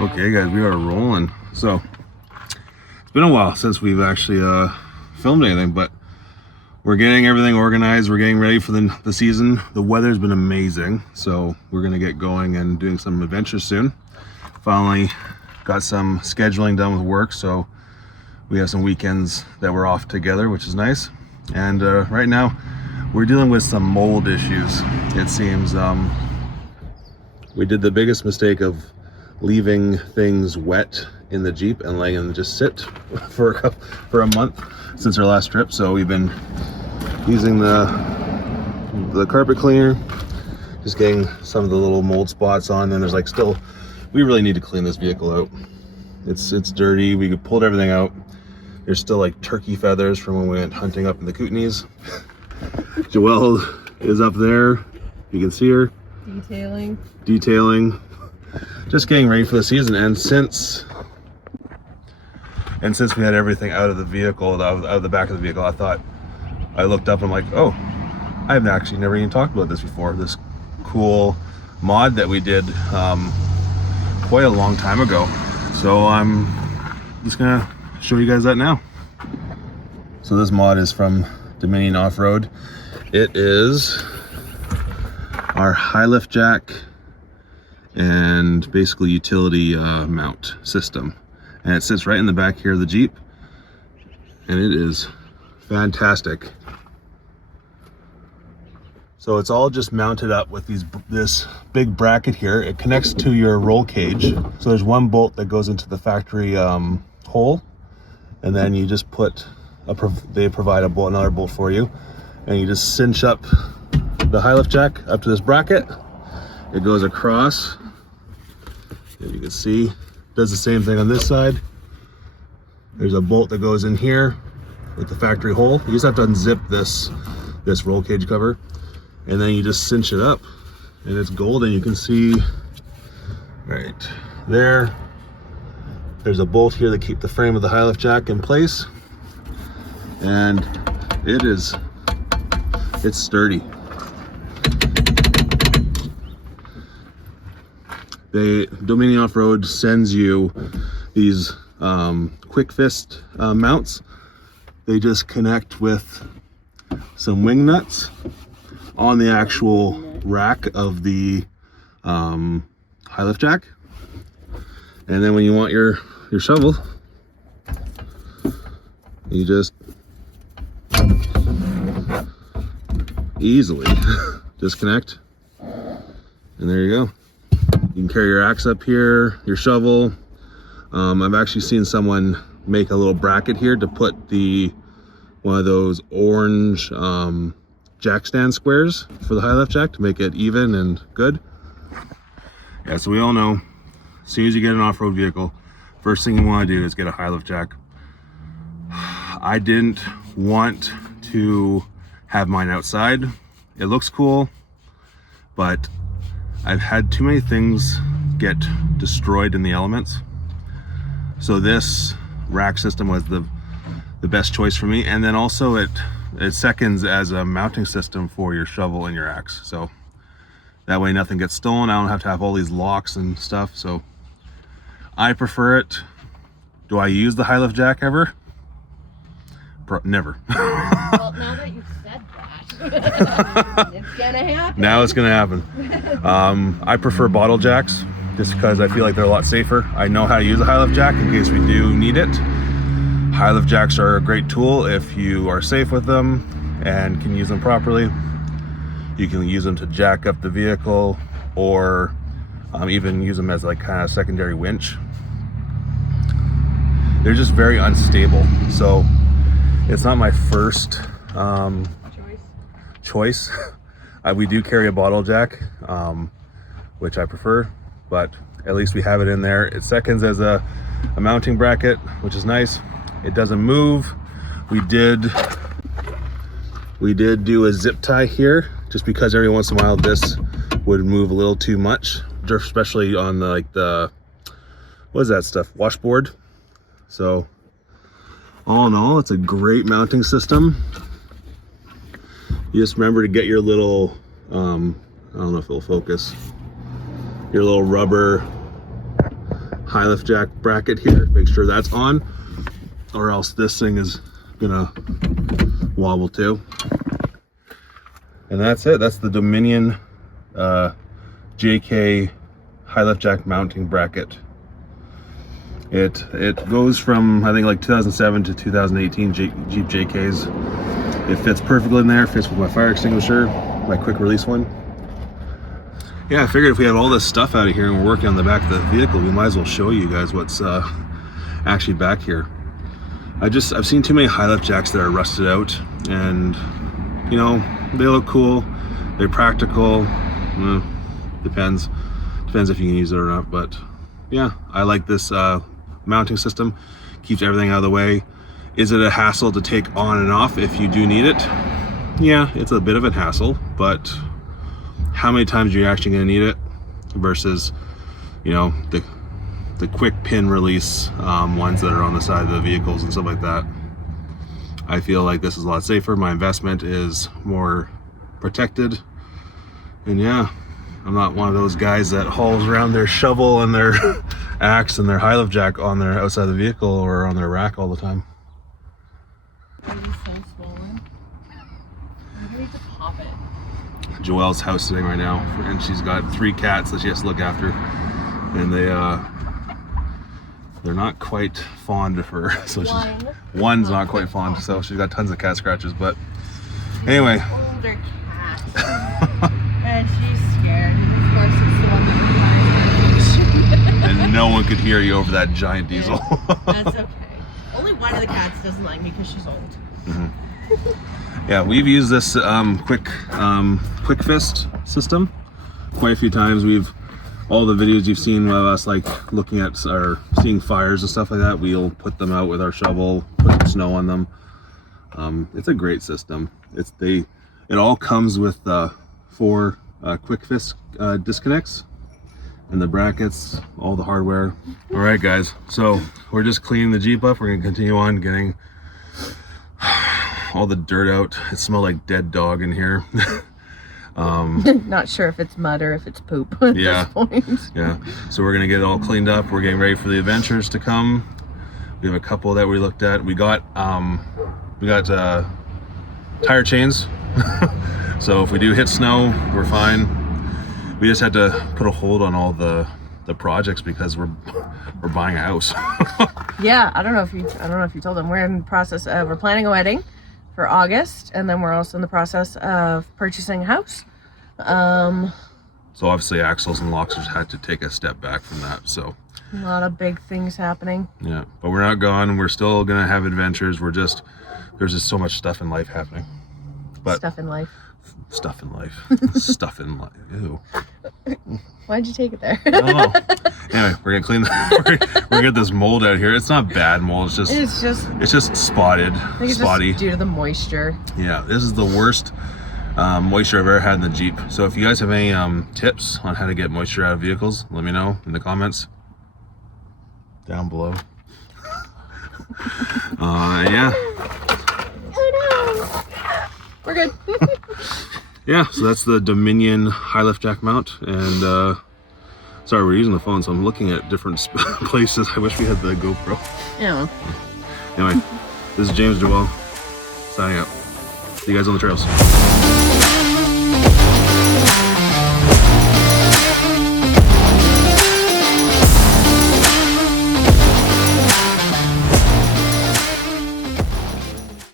Okay guys, we are rolling. So it's been a while since we've actually filmed anything, but we're getting everything organized. We're getting ready for the season. The weather's been amazing, so we're gonna get going and doing some adventures soon. Finally got some scheduling done with work, so we have some weekends that we're off together, which is nice. And right now we're dealing with some mold issues. It seems we did the biggest mistake of leaving things wet in the Jeep and letting them just sit for a month since our last trip. So we've been using the carpet cleaner, just getting some of the little mold spots on. And there's like still, we really need to clean this vehicle out. It's dirty. We pulled everything out. There's still like turkey feathers from when we went hunting up in the Kootenays. Joelle is up there. You can see her. Detailing. Just getting ready for the season. And since we had everything out of the vehicle, out of the back of the vehicle, I looked up and I'm like, oh, I've actually never even talked about this before. This cool mod that we did quite a long time ago. So I'm just gonna show you guys that now. So this mod is from Dominion Off-Road. It is our high lift jack and basically utility mount system, and it sits right in the back here of the Jeep, and it is fantastic. So it's all just mounted up with this big bracket here. It connects to your roll cage. So there's one bolt that goes into the factory hole, and then you just put they provide another bolt for you, and you just cinch up the high lift jack up to this bracket. It goes across. As you can see, does the same thing on this side. There's a bolt that goes in here with the factory hole. You just have to unzip this roll cage cover, and then you just cinch it up, and it's golden. You can see right there. There's a bolt here to keep the frame of the high lift jack in place, and it's sturdy. Dominion Off-Road sends you these quick fist mounts. They just connect with some wing nuts on the actual rack of the high lift jack, and then when you want your shovel, you just easily disconnect, and there you go. You can carry your axe up here, your shovel. I've actually seen someone make a little bracket here to put one of those orange jack stand squares for the high lift jack to make it even and good. Yeah, so we all know, as soon as you get an off-road vehicle, first thing you want to do is get a high lift jack. I didn't want to have mine outside. It looks cool, but I've had too many things get destroyed in the elements. So this rack system was the best choice for me. And then also it seconds as a mounting system for your shovel and your axe. So that way nothing gets stolen. I don't have to have all these locks and stuff. So I prefer it. Do I use the high lift jack ever? Never. Well, now that you've said that, it's gonna happen. Now it's gonna happen. I prefer bottle jacks just because I feel like they're a lot safer. I know how to use a high lift jack in case we do need it. High lift jacks are a great tool if you are safe with them and can use them properly. You can use them to jack up the vehicle, or even use them as like kind of secondary winch. They're just very unstable, so it's not my first choice. We do carry a bottle jack, which I prefer, but at least we have it in there. It seconds as a mounting bracket, which is nice. It doesn't move. We did do a zip tie here, just because every once in a while this would move a little too much, especially on the what is that stuff, washboard. So all in all, it's a great mounting system. You just remember to get your little I don't know if it'll focus, your little rubber high lift jack bracket here. Make sure that's on, or else this thing is gonna wobble too. And that's it. That's the Dominion JK high lift jack mounting bracket. It goes from, I think, like 2007 to 2018 Jeep JKs. It fits perfectly in there. Fits with my fire extinguisher, my quick release one. Yeah, I figured if we had all this stuff out of here and we're working on the back of the vehicle, we might as well show you guys what's actually back here. I've seen too many high lift jacks that are rusted out, and you know, they look cool, they're practical. Depends if you can use it or not, but yeah, I like this mounting system. Keeps everything out of the way. Is it a hassle to take on and off if you do need it? Yeah, it's a bit of a hassle, but how many times are you actually going to need it versus, you know, the quick pin release ones that are on the side of the vehicles and stuff like that. I feel like this is a lot safer. My investment is more protected, and yeah, I'm not one of those guys that hauls around their shovel and their axe and their high lift jack on their outside of the vehicle or on their rack all the time. Are you so swollen? I need to pop it. Joelle's house sitting right now, and she's got 3 cats that she has to look after, and they're not quite fond of her. So one's not quite fond, so she's got tons of cat scratches. But anyway, Older cat. And she's scared. Of course, it's the one that and no one could hear you over that giant diesel. That's okay. Only one of the cats doesn't like me because she's old. Yeah, we've used this quick fist system quite a few times. All the videos you've seen of us like looking at or seeing fires and stuff like that, we'll put them out with our shovel, put some snow on them. It's a great system. It all comes with 4 quick fist disconnects and the brackets, all the hardware. All right, guys, so we're just cleaning the Jeep up. We're gonna continue on getting all the dirt out. It smelled like dead dog in here. Not sure if it's mud or if it's poop at this point. Yeah, so we're gonna get it all cleaned up. We're getting ready for the adventures to come. We have a couple that we looked at. We got tire chains. So if we do hit snow, we're fine. We just had to put a hold on all the projects because we're buying a house. Yeah, I don't know if you told them we're in the process of, we're planning a wedding for August, and then we're also in the process of purchasing a house. So obviously axles and locks had to take a step back from that. So a lot of big things happening. Yeah, but we're not gone. We're still gonna have adventures. There's just so much stuff in life happening. But Stuff in life. Stuff in life. Stuff in life. Ew. Why'd you take it there? I don't know. Anyway, we're gonna get this mold out here. It's not bad mold. It's just spotted. I think it's spotty. just due to the moisture. Yeah, this is the worst moisture I've ever had in the Jeep. So if you guys have any tips on how to get moisture out of vehicles, let me know in the comments down below. Yeah. Oh no. We're good. Yeah, so that's the Dominion high lift jack mount, and sorry, we're using the phone, so I'm looking at different places. I wish we had the GoPro. Yeah. Anyway, this is James Joelle signing out. See you guys on the trails.